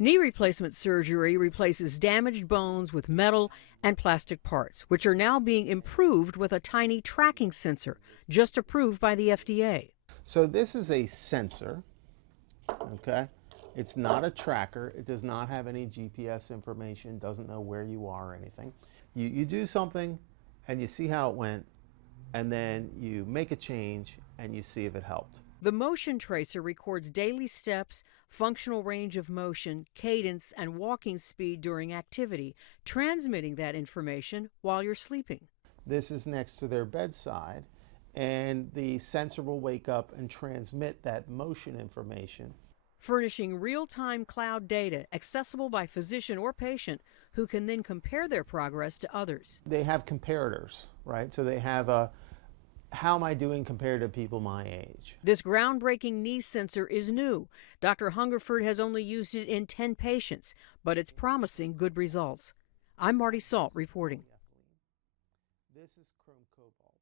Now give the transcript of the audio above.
Knee replacement surgery replaces damaged bones with metal and plastic parts, which are now being improved with a tiny tracking sensor, just approved by the FDA. So this is a sensor, okay? It's not a tracker. It does not have any GPS information, doesn't know where you are or anything. You do something and you see how it went, and then you make a change and you see if it helped. The motion tracer records daily steps, functional range of motion, cadence, and walking speed during activity, transmitting that information while you're sleeping. This is next to their bedside, and the sensor will wake up and transmit that motion information, Furnishing real-time cloud data accessible by physician or patient who can then compare their progress to others. They have comparators, right? So they have a, how am I doing compared to people my age? This groundbreaking knee sensor is new. Dr. Hungerford has only used it in 10 patients, but it's promising good results. I'm Marty Salt reporting. This is chrome cobalt.